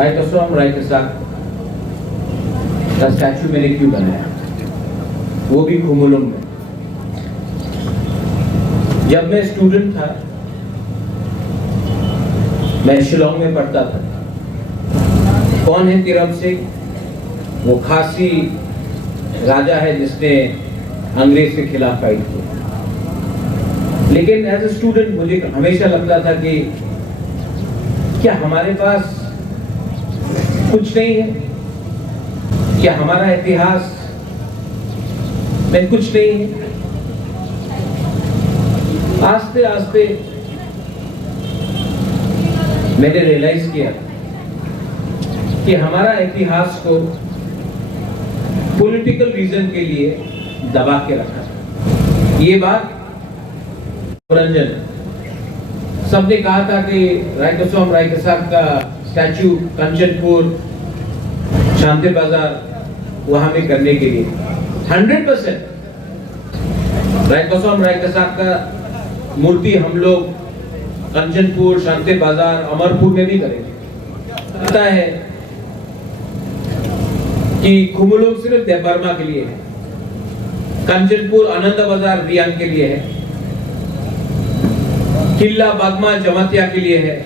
राय कसम राय के साथ का स्टैचू मैंने क्यों बनाया, वो भी खुमुलुम में। जब मैं स्टूडेंट था, मैं शिलोंग में पढ़ता था। कौन है तिरम सिंह? वो खासी राजा है जिसने अंग्रेज के खिलाफ फाइट किया। लेकिन एज ए स्टूडेंट मुझे हमेशा लगता था कि क्या हमारे पास कुछ नहीं है, क्या हमारा इतिहास में कुछ नहीं है। आस्ते आस्ते मैंने रियलाइज किया कि हमारा इतिहास को पॉलिटिकल रीजन के लिए दबा के रखा। ये बात रंजन सबने कहा था कि राय कसम राय के साथ का स्टैचू कंचनपुर शांति बाजार वहां में करने के लिए 100% राय कसम राय के साथ का मूर्ति हम लोग कंचनपुर शांति बाजार अमरपुर में भी करेंगे। पता है कि खुमुलुम सिर्फ देवबर्मा के लिए है, कंचनपुर आनंद बाजार रियांग के लिए है, किला बागमा जमातिया के लिए है,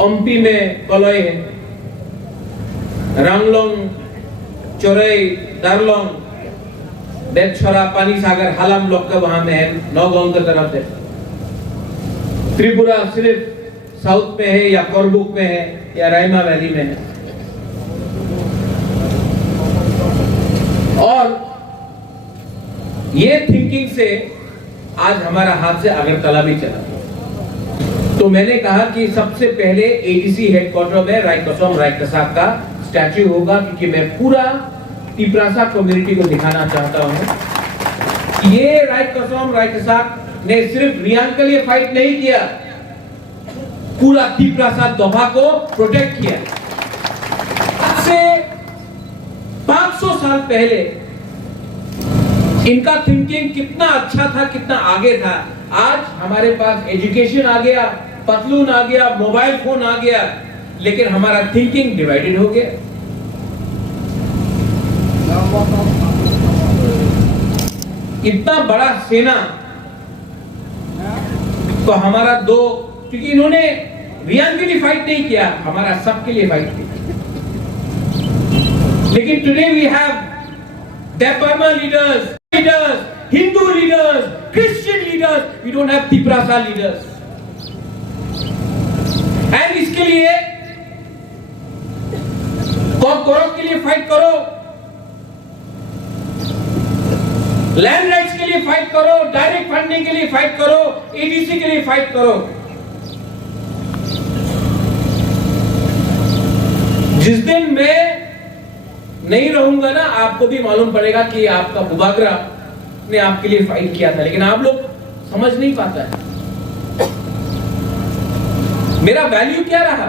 ओम्पी में कलोई है, रांगलोंग चोरई दारलोंग बेतछोरा पानी सागर हालाम लोग का वहां में है, नौगांव की तरफ है। त्रिपुरा सिर्फ साउथ में है या कोरबुक में है या रायमा वैली में है। और ये थिंकिंग से आज हमारा हाथ से अगरतला भी चला। तो मैंने कहा कि सबसे पहले एडीसी हेडक्वार्टर में राय कसम राय कसाक का स्टैच्यू होगा, क्योंकि मैं पूरा तिपरासा कम्युनिटी को दिखाना चाहता हूं। ये राय कसम राय कसाक ने सिर्फ रियांग के लिए फाइट नहीं किया, पूरा तिपरासा दोभा को प्रोटेक्ट किया। आज से 500 साल पहले इनका थिंकिंग कितना अच्छा था, कितना आगे था। आज हमारे पास एजुकेशन आ गया, पतलून आ गया, मोबाइल फोन आ गया, लेकिन हमारा थिंकिंग डिवाइडेड हो गया। इतना बड़ा सेना तो हमारा दो, क्योंकि इन्होंने रियांग के लिए फाइट नहीं किया, हमारा सबके लिए फाइट किया। लेकिन today we have Debbarma leaders, Hindu leaders, Christian leaders, we don't have Tiprasa leaders. And इसके लिए कॉर्पोरेट के लिए फाइट करो, लैंड राइट्स के लिए फाइट करो, डायरेक्ट फंडिंग के लिए फाइट करो, एडीसी के लिए फाइट करो। जिस दिन मैं नहीं रहूंगा ना, आपको भी मालूम पड़ेगा कि आपका बुबागरा ने आपके लिए फाइट किया था, लेकिन आप लोग समझ नहीं पाता है मेरा वैल्यू क्या रहा।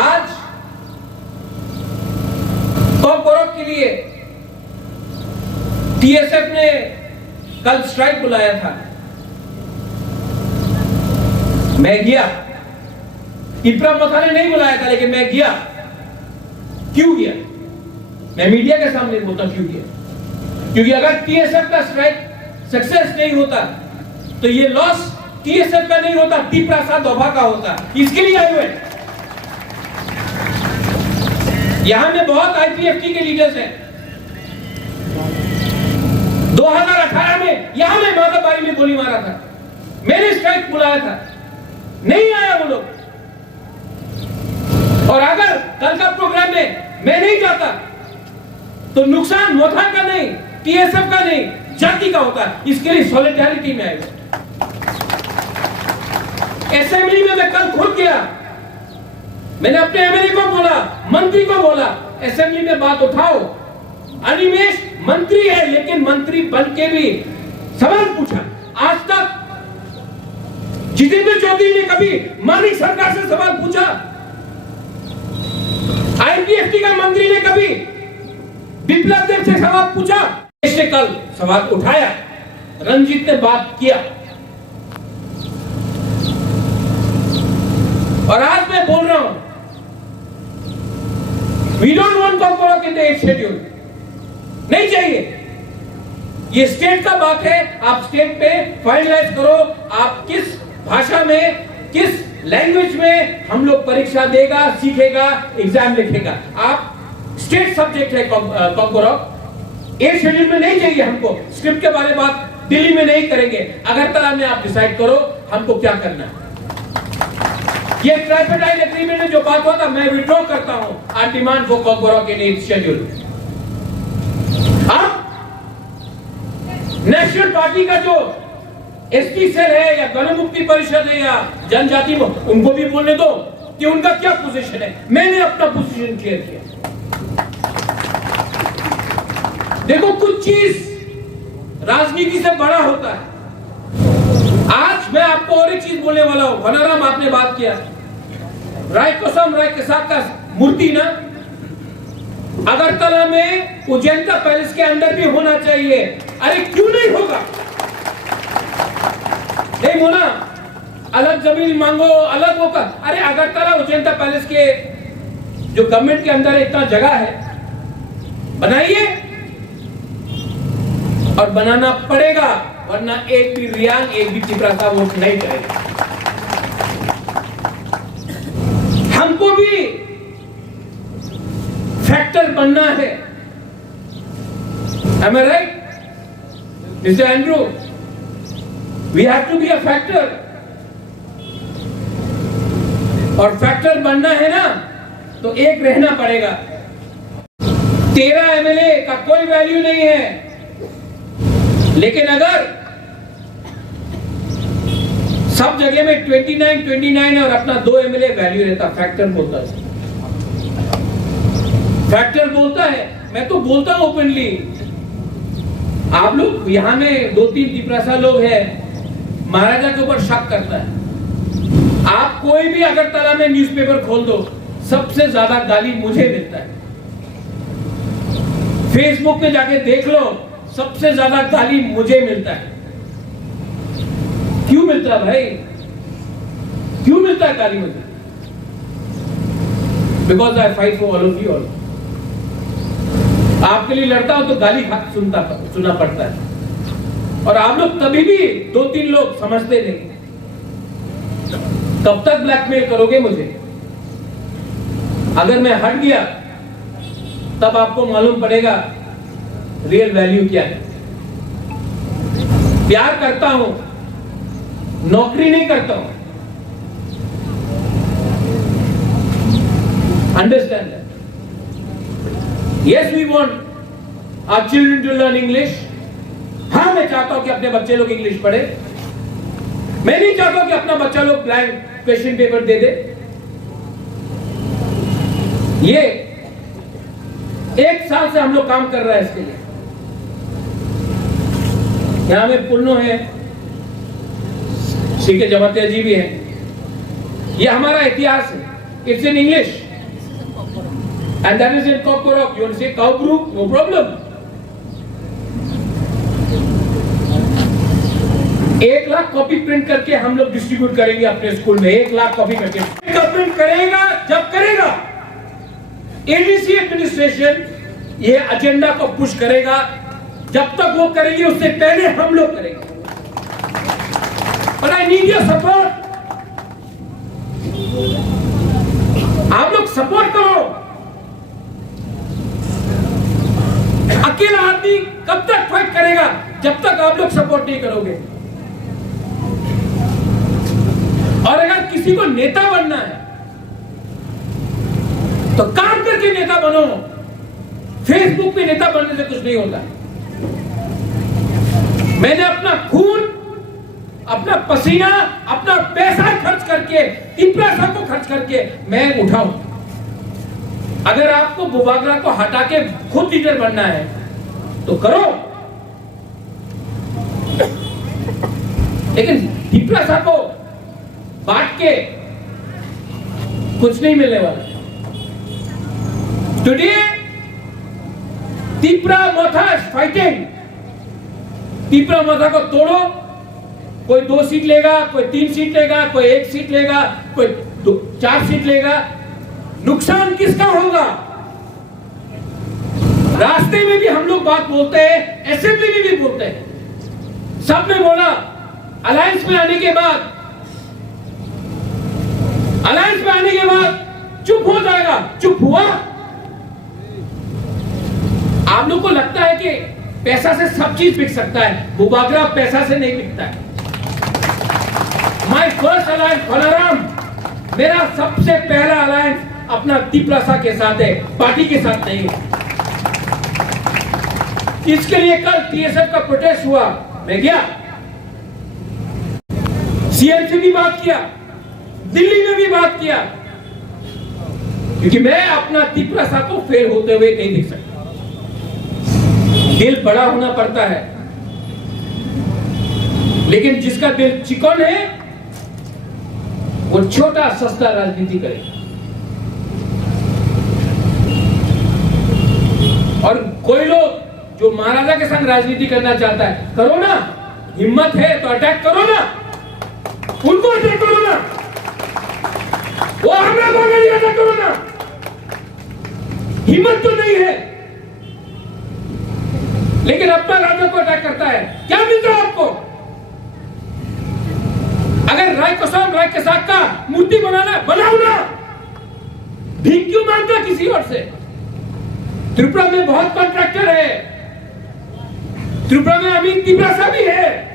आज कॉर्पोरेट के लिए टीएसएफ ने कल स्ट्राइक बुलाया था, मैं गया। इब्राहिम मथा ने नहीं बुलाया था, लेकिन मैं गया। क्यों गया? मैं मीडिया के सामने बोलता क्यों गया, क्योंकि अगर टीएसएफ का स्ट्राइक सक्सेस नहीं होता तो ये लॉस टीएसएफ का नहीं होता, तिपरासा दोभा का होता। इसके लिए आए हुए यहां में बहुत आईपीएफटी के लीडर्स हैं। 2018 में यहां में माधवबाड़ी में गोली मारा था, मैंने स्ट्राइक बुलाया था, नहीं आया वो लोग। और अगर कल का प्रोग्राम में मैं नहीं जाता तो नुकसान मोथा का नहीं, टीएसएफ का नहीं, जाति का होता। इसके लिए सॉलिडारिटी में आए। असेंबली में मैं कल खुद गया, मैंने अपने एमएलए को बोला, मंत्री को बोला, असेंबली में बात उठाओ। अनिमेश मंत्री है, लेकिन मंत्री बन के भी सवाल पूछा। आज तक जितेंद्र चौधरी ने कभी मानिक सरकार से सवाल पूछा? आईपीएफटी का मंत्री ने कभी विप्लव देव से सवाल पूछा? इसने कल सवाल उठाया, रंजीत ने बात किया। शेड्यूल नहीं चाहिए। ये स्टेट का बात है, आप स्टेट पे फाइनलाइज करो, आप किस भाषा में, किस लैंग्वेज में हम लोग परीक्षा देगा, सीखेगा, एग्जाम लिखेगा। आप स्टेट सब्जेक्ट है कॉम्बोरॉक, ये शेड्यूल में नहीं चाहिए हमको। स्क्रिप्ट के बारे में बात दिल्ली में नहीं करेंगे, अगरतला में आप डिसाइड करो हमको क्या करना है। ये ट्राइपेटाइड एग्रीमेंट में जो बात हुआ था, मैं विड्रॉ करता हूं our demand for Kokborok in its schedule. अब नेशनल पार्टी का जो एसटी सेल है या गण मुक्ति परिषद है या जनजाति, उनको भी बोलने दो कि उनका क्या पोजीशन है। मैंने अपना पोजीशन क्लियर किया। देखो, कुछ चीज राजनीति से बड़ा होता है। आज मैं आपको और एक चीज बोलने वाला हूं। वनाराम, आपने बात किया रायकोसम रायकसाक का मूर्ति ना अगरतला में उजैनता पैलेस के अंदर भी होना चाहिए। अरे क्यों नहीं होगा? नहीं होना, अलग जमीन मांगो, अलग होगा। अरे अगरतला उजैनता पैलेस के जो गवर्नमेंट के अंदर इतना जगह है, बनाइए, और बनाना पड़ेगा, वरना एक भी रियांग, एक भी त्रिपुरा का वोट नहीं करेगा। हमको भी फैक्टर बनना है। Am I right, Mr. Andrew? We have to be a factor. और फैक्टर बनना है ना, तो एक रहना पड़ेगा। 13 एमएलए का कोई वैल्यू नहीं है, लेकिन अगर सब जगह में 29 है और अपना 2 एमएलए, वैल्यू रहता। फैक्टर बोलता है, फैक्टर बोलता है। मैं तो बोलता हूं ओपनली, आप लोग यहां में 2-3 त्रिपुरा लोग हैं, महाराजा के ऊपर शक करता है। आप कोई भी अगरतला में न्यूज़पेपर खोल दो, सबसे ज्यादा गाली मुझे मिलता है। फेसबुक पे जाके देख लो, सबसे ज्यादा गाली मुझे मिलता है। क्यों मिलता है भाई? क्यों मिलता है गाली मुझे? Because I fight for all of you all. आपके लिए लड़ता हूं तो गाली सुनना पड़ता है। और आप लोग तभी भी 2-3 लोग समझते नहीं। कब तक ब्लैकमेल करोगे मुझे? अगर मैं हट गया तब आपको मालूम पड़ेगा रियल वैल्यू क्या है। प्यार करता हूं, नौकरी नहीं करता हूं। Understand that. Yes, we want our children to learn English. हाँ, मैं चाहता हूं कि अपने बच्चे लोग इंग्लिश पढ़े। मैं नहीं चाहता कि अपना बच्चा लोग ब्लैंक क्वेश्चन पेपर दे दे। ये 1 साल से हम लोग काम कर रहे हैं इसके लिए। यहां में पुन्नो है, सीके जमातिया जी भी है। ये हमारा इतिहास है। It's in English and that is in Kokorok. You want to say cow group? No problem. 1 lakh copy print करके हम लोग डिस्ट्रीब्यूट करेंगे अपने स्कूल में। 1 लाख कॉपी करके प्रिंट करेगा जब करेगा एडीसी एडमिनिस्ट्रेशन ये एजेंडा को पुश करेगा। जब तक वो करेंगे उससे पहले हम लोग करेंगे। But I need your support. आप लोग सपोर्ट करो। अकेला आदमी कब तक फाइट करेगा? जब तक आप लोग सपोर्ट नहीं करोगे। और अगर किसी को नेता बनना है तो काम करके नेता बनो। फेसबुक पे नेता बनने से कुछ नहीं होता। मैंने अपना खून, अपना पसीना, अपना पैसा खर्च करके, पैसा को खर्च करके मैं उठाऊं। अगर आपको बुबागरा को हटा के खुद लीडर बनना है तो करो, लेकिन पैसा को बांट के कुछ नहीं मिलने वाला। Today Tripura Motha is fighting. Tripura Motha को तोड़ो। कोई 2 सीट लेगा, कोई 3 सीट लेगा, कोई 1 सीट लेगा, कोई 4 सीट लेगा। नुकसान किसका होगा? रास्ते में भी हम लोग बात बोलते हैं, असेंबली में भी बोलते हैं। सब ने बोला अलायंस में आने के बाद चुप हो जाएगा, चुप हुआ। आप लोग को लगता है कि पैसा से सब चीज बिक सकता है, बुबागरा पैसा से नहीं बिकता है। माय फर्स्ट अलायंस फनाराम, मेरा सबसे पहला अलायंस अपना तिपरासा के साथ है, पार्टी के साथ नहीं है। इसके लिए कल टीएसएफ का प्रोटेस्ट हुआ, मैं गया, सीएम से भी बात किया, दिल्ली में भी बात किया, क्योंकि मैं अपना तिपरासा को फेल होते हुए नहीं देख सकता। दिल बड़ा होना पड़ता है, लेकिन जिसका दिल चिकन है वो छोटा सस्ता राजनीति करे। और कोई लोग जो महाराजा के संग राजनीति करना चाहता है, करो ना, हिम्मत है तो अटैक करो ना, उनको अटैक करो ना, वो हमरा को नहीं अटैक करो ना। हिम्मत तो नहीं है, लेकिन अपना राजा को अटैक करता है। क्या मिलता है आपको? अगर राय कसम राय के साथ का मूर्ति बनाना है, बनाओ ना, भीख क्यों मांगता किसी और से? त्रिपुरा में बहुत कॉन्ट्रैक्टर है, त्रिपुरा में अमीन तिपरासा भी है,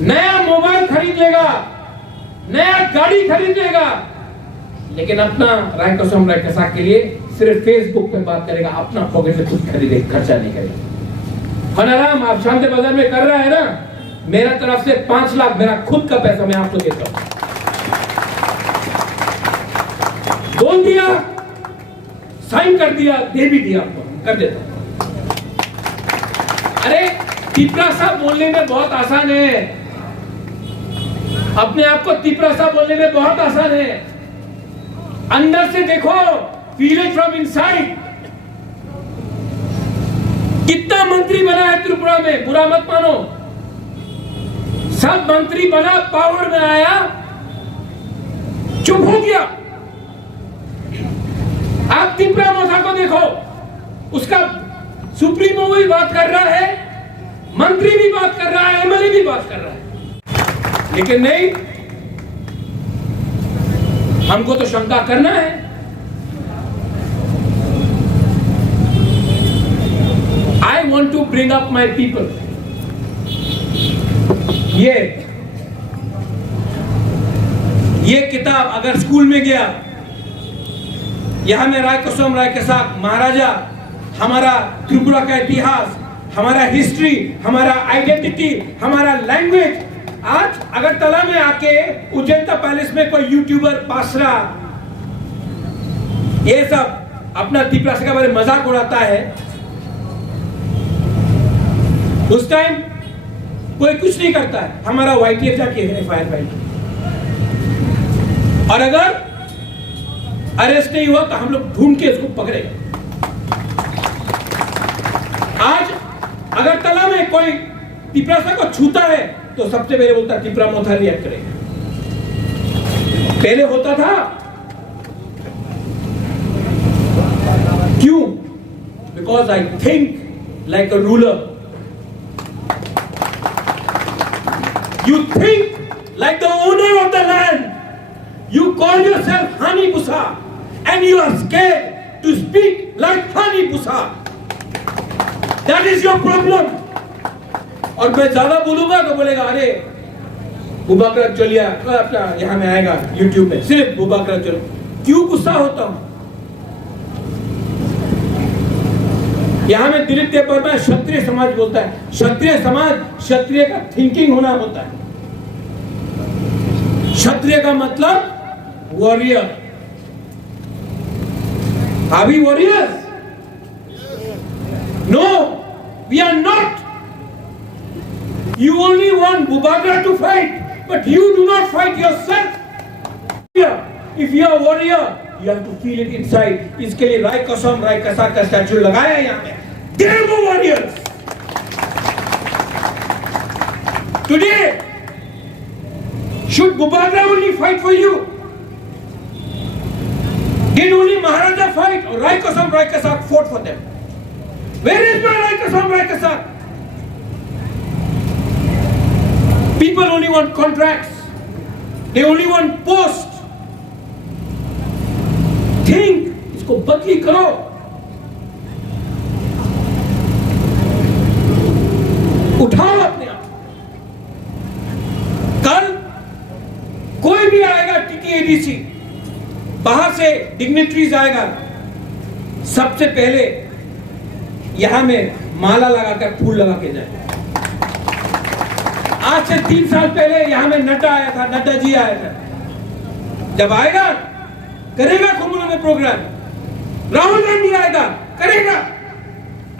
नया मोबाइल खरीद लेगा, नया गाड़ी खरीद लेगा, लेकिन अपना राय कसम राय के साथ के लिए सिर्फ फेसबुक पे बात करेगा, अपना पॉकेट से खुद खरीदे, खर्चा नहीं करेगा। फनाराम आप शांति बाजार में कर रहा है ना, मेरा तरफ से 5 लाख मेरा खुद का पैसा मैं आपको देता हूं। बोल दिया, साइन कर दिया, दे भी दिया, आपको कर देता हूं। अरे तिपरासा बोलने में बहुत आसान है, अपने आप को तिपरासा बोलने में बहुत आसान है। अंदर से देखो, फील इट फ्रॉम इनसाइड। कितना मंत्री बना है त्रिपुरा में, बुरा मत मानो, सब मंत्री बना, पावर में आया, चुप हो गया। आप त्रिपुरा मोथा को देखो, उसका सुप्रीमो भी बात कर रहा है, मंत्री भी बात कर रहा है, एमएलए भी बात कर रहा है, लेकिन नहीं, हमको तो शंका करना है। I want to bring up my people. ये किताब अगर स्कूल में गया, यहां में राय कसम राय के साथ महाराजा, हमारा त्रिपुरा का इतिहास, हमारा हिस्ट्री, हमारा आइडेंटिटी, हमारा लैंग्वेज, आज अगरतला में आके उज्जैन पैलेस में कोई यूट्यूबर पासरा ये सब अपना तिपरासा के बारे में मजाक उड़ाता है, उस टाइम कोई कुछ नहीं करता है, हमारा वाईटीएफ जाके एफआईआर फाइल, और अगर अरेस्ट नहीं हुआ तो हम लोग ढूंढ के उसको पकड़ेगा। आज अगरतला में कोई तिपरासा को छूता है तो सबसे पहले बोलता है त्रिपुरा मोथा रिएक्ट करेगा। पहले होता था, क्यों? Because I think like a ruler. You think like the owner of the land. You call yourself Hani Busa and you are scared to speak like Hani Busa. That is your problem. और मैं ज्यादा बोलूंगा तो बोलेगा अरे बुबाकरा चलिया अपना यहाँ में आएगा YouTube में, सिर्फ बुबाकरा चलो। क्यों गुस्सा होता हूं? यहाँ में दिलीप देव वर्मा क्षत्रिय समाज बोलता है, क्षत्रिय समाज, क्षत्रिय का थिंकिंग होना होता है। क्षत्रिय का मतलब warrior. Are we warriors? No, we are not. You only want Bubagra to fight, but you do not fight yourself. If you are a warrior, you have to feel it inside. इसके लिए राय कसम राय कसा का statue लगाया है यहाँ में। They were warriors. Today, should Bubagra only fight for you? Did only Maharaja fight, or Rai Kasam Rai Kasak fought for them? Where is my Raikasam, Raikasa? People only want contracts. They only want post. Think, इसको बदली करो. उठाओ अपने आप. कल कोई भी आएगा TTADC, बाहर से डिग्निटरीज आएगा, सबसे पहले यहां में माला लगाकर फूल लगा के जाए. आज से 3 साल पहले यहां में नड्डा आया था, नड्डा जी आया था. जब आएगा करेगा कुंभ में प्रोग्राम. राहुल गांधी आएगा करेगा.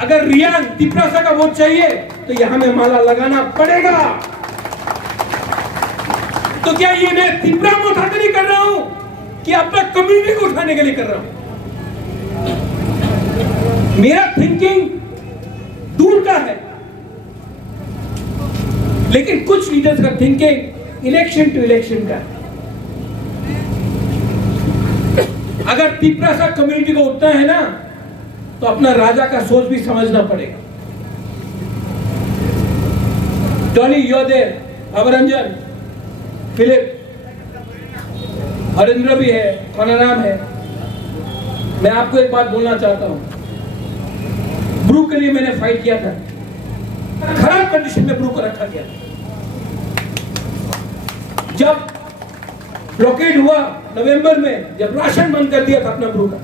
अगर रियान तिपरासा का वोट चाहिए तो यहां में माला लगाना पड़ेगा. तो क्या ये मैं तिपरा को उठा के नहीं कर रहा हूं कि अपना कम्युनिटी को उठाने के लिए कर रहा हूं? मेरा थिंकिंग दूर का है, लेकिन कुछ लीडर्स का थिंकिंग इलेक्शन टू इलेक्शन का है. अगर तिपरासा कम्युनिटी को उठना है ना, तो अपना राजा का सोच भी समझना पड़ेगा. टॉनी योदेर, अवरंजन, फिलिप, हरिंद्र भी है, कनाराम है. मैं आपको एक बात बोलना चाहता हूं. ब्रू के लिए मैंने फाइट किया था. खराब कंडीशन में ब्रू को रखा गया. जब ब्लॉकेड हुआ नवंबर में, जब राशन बंद कर दिया था अपना ब्रू का,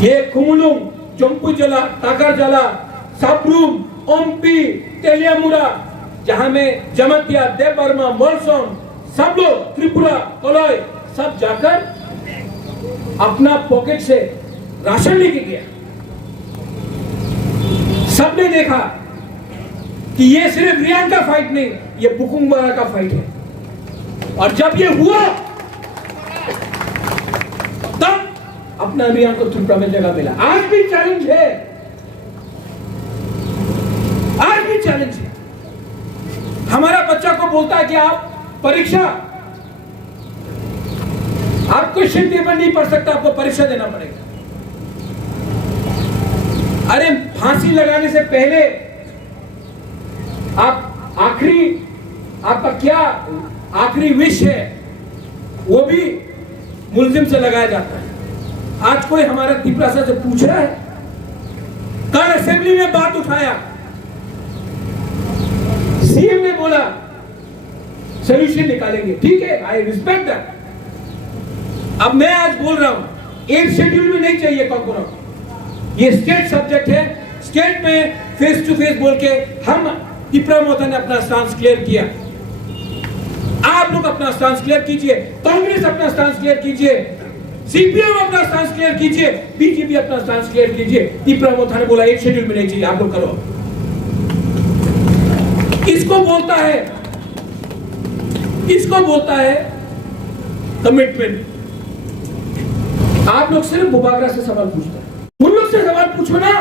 ये कुमुलुंग, जम्पू जला, ताकार जला, साब्रूम, ओम्पी, तेलियामुरा, जहां में जमतिया, देवबर्मा, मोलसोम, सब लोग, त्रिपुरा, कोलोई, सब जाकर अपना पॉकेट से राशन लेके गया. सबने देखा कि ये सिर्फ रियान का फाइट नहीं, ये बुकुंगबारा का फाइट है. और जब ये हुआ तब अपना रियान को त्रिपुरा में जगह मिला. आज भी चैलेंज है, आज भी चैलेंज है. हमारा बच्चा को बोलता है कि आप परीक्षा, आप क्वेश्चन पेपर नहीं पढ़ सकता, आपको परीक्षा देना पड़ेगा. अरे फांसी लगाने से पहले आप आखिरी, आपका क्या आखिरी विश है वो भी मुलजिम से लगाया जाता है. आज कोई हमारा तिपरासा से पूछ रहा है? कल असेंबली में बात उठाया, सीएम ने बोला सॉल्यूशन निकालेंगे. ठीक है, आई रिस्पेक्ट दैट. अब मैं आज बोल रहा हूं, 8 शेड्यूल में नहीं चाहिए कॉम्प्रोमाइज. ये स्टेट सब्जेक्ट है. स्टेट में फेस टू फेस बोल के हम तिपरा मोथा ने अपना स्टांस क्लियर किया. आप लोग अपना स्टांस क्लियर कीजिए, कांग्रेस अपना स्टांस क्लियर कीजिए, सीपीएम अपना स्टांस क्लियर कीजिए, बीजेपी अपना स्टांस क्लियर कीजिए. तिपरा मोथा ने बोला 1 शेड्यूल में नहीं चाहिए, आप लोग करो. इसको बोलता है कमिटमेंट. आप लोग सिर्फ बुबागरा से सवाल पूछते हैं. उन लोग से सवाल पूछो ना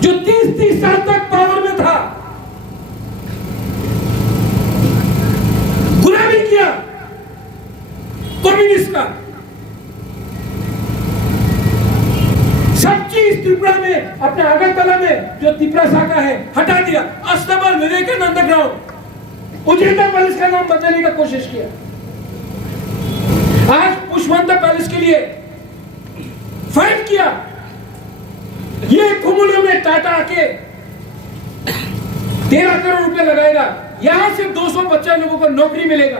जो 30 साल तक पावर में था, गुलामी किया कम्युनिस्ट का. सब चीज त्रिपुरा में, अपने अगरतला में जो तिपरासा का है हटा दिया. अस्तबल, विवेकानंद ग्राउंड, उजेंद्र पैलेस का नाम बदलने का कोशिश किया. आज पुष्पवंत पैलेस के लिए फाइट किया. ये कुमुलुंग में टाटा आके 13 करोड़ रुपए लगाएगा. यहां से 250 लोगों को नौकरी मिलेगा.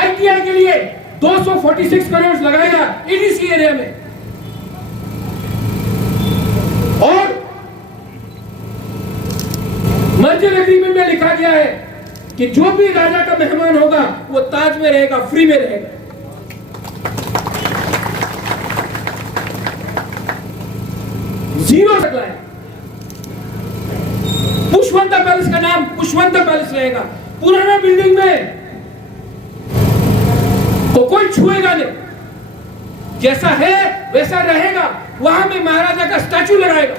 आईटीआई के लिए 246 करोड़ लगाएगा एडीसी एरिया में. और मर्जर एग्रीमेंट में लिखा गया है कि जो भी राजा का मेहमान होगा वो ताज में रहेगा, फ्री में रहेगा. जीरो तक लाया. पुष्पवंत पैलेस का नाम पुष्पवंत पैलेस रहेगा. पुराना बिल्डिंग में तो कोई छुएगा नहीं, जैसा है वैसा रहेगा. वहां में महाराजा का स्टैचू लगाएगा.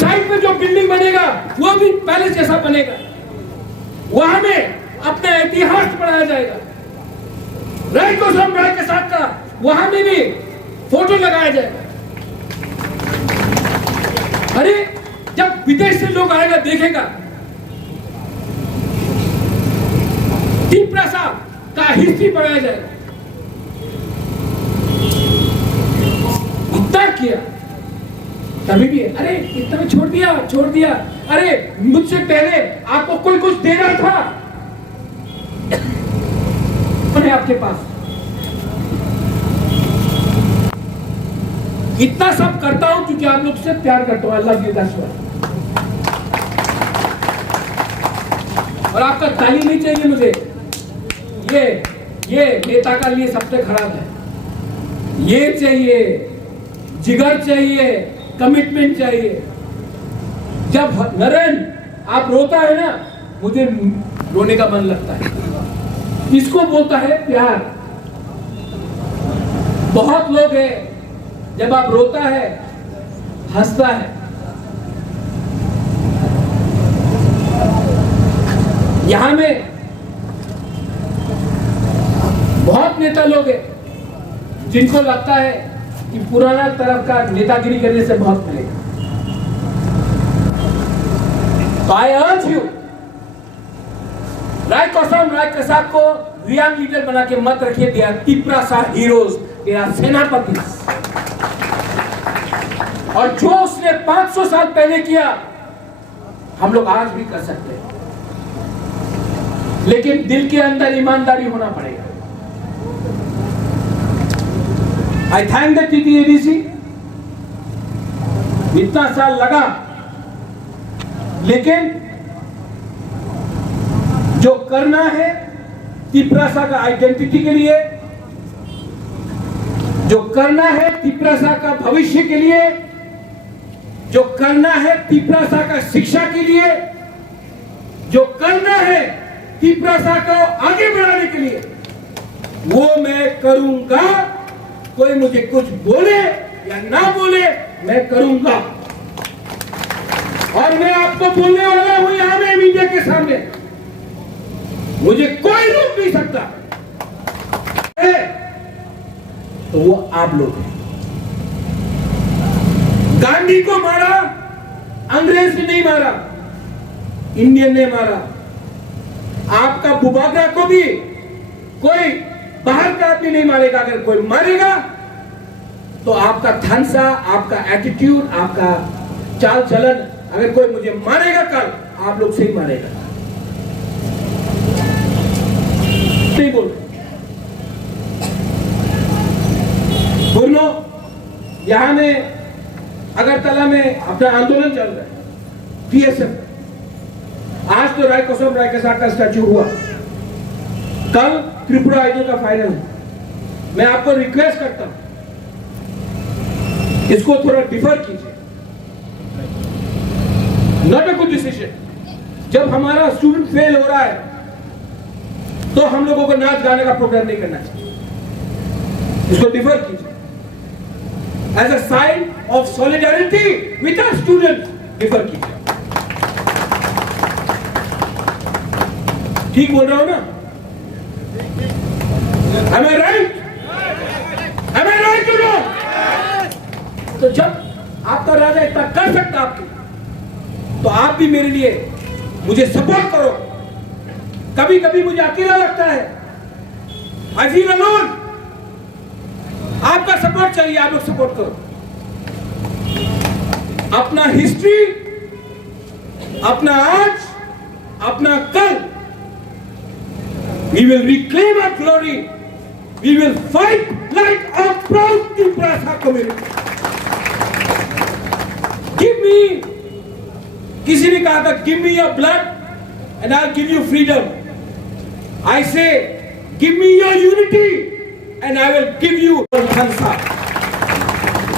साइड में जो बिल्डिंग बनेगा वो भी पैलेस जैसा बनेगा. वहां में अपना इतिहास पढ़ाया जाएगा. रायकोसम राय के साथ का वहां में भी फोटो लगाया जाएगा। अरे जब विदेश से लोग आएगा देखेगा तिप्रासा का हिस्ट्री पढ़ाया जाएगा। इतना किया तभी भी अरे इतना में छोड़ दिया। अरे मुझसे पहले आपको कोई कुछ दे रहा था मैं आपके पास इतना सब करता हूं क्योंकि आप लोग से प्यार करता हूं। अल्लाह की दशवा और आपका ताली नहीं चाहिए मुझे। ये नेता का लिए सबसे खराब है। ये चाहिए, जिगर चाहिए, कमिटमेंट चाहिए। जब नरेन आप रोता है ना, मुझे रोने का मन लगता है। इसको बोलता है प्यार। बहुत लोग हैं जब आप रोता है हंसता है। यहां में बहुत नेता लोग हैं जिनको लगता है कि पुराना तरफ का नेतागिरी करने से बहुत मिलेगा। तो आई अर्ज यू, रायकोसम रायकसाक को रियांग लीडर बना के मत रखिए। They are Tiprasa heroes, they are senapati. और जो उसने 500 साल पहले किया हम लोग आज भी कर सकते हैं, लेकिन दिल के अंदर ईमानदारी होना पड़ेगा। आई थैंक द TTADC। इतना साल लगा, लेकिन जो करना है तिप्रासा का आइडेंटिटी के लिए, जो करना है तिप्रासा का भविष्य के लिए, जो करना है तिप्रासा का शिक्षा के लिए, जो करना है तिप्रासा को आगे बढ़ाने के लिए, वो मैं करूंगा। कोई मुझे कुछ बोले या ना बोले, मैं करूंगा। और मैं आपको बोलने वाला हूं यहां में मीडिया के सामने, मुझे कोई रोक नहीं सकता। तो वो आप लोग हैं। गांधी को मारा अंग्रेज ने नहीं मारा, इंडियन ने मारा। आपका बुबागरा को भी कोई बाहर का आदमी नहीं मारेगा। अगर कोई मारेगा तो आपका थानसा, आपका एटीट्यूड, आपका चाल चलन, अगर कोई मुझे मारेगा कल, आप लोग से ही मारेगा। नहीं बोल बोलो। यहां में अगरतला में अपना आंदोलन चल रहा है, TSF। आज तो रायकोसम रायकसाक का स्टैच्यू हुआ, कल त्रिपुरा आइडल का फाइनल है। मैं आपको रिक्वेस्ट करता हूं इसको थोड़ा डिफर कीजिए। Not a good decision. जब हमारा स्टूडेंट फेल हो रहा है तो हम लोगों को नाच गाने का प्रोग्राम नहीं करना चाहिए। इसको डिफर कीजिए as a sign of solidarity with our student. Defer कीजिए। ठीक बोल रहा हूं ना? Am I right? Am I right or not? तो जब आपका राजा इतना कर सकता आपके, तो आप भी मेरे लिए मुझे सपोर्ट करो। कभी कभी मुझे अकेला लगता है, I feel alone। आपका सपोर्ट चाहिए, आप लोग सपोर्ट करो। अपना हिस्ट्री, अपना आज, अपना कल, we will reclaim our glory। We will fight like a proud Tiprasa community। Give me, किसी ने कहा था give me your blood and I'll give you freedom। I say give me your unity and I will give you Khansa।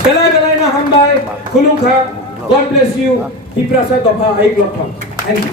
Belai na ham bhai, khulung kha, God bless you, Tiprasa Dopha Aik Lokha। Thank you।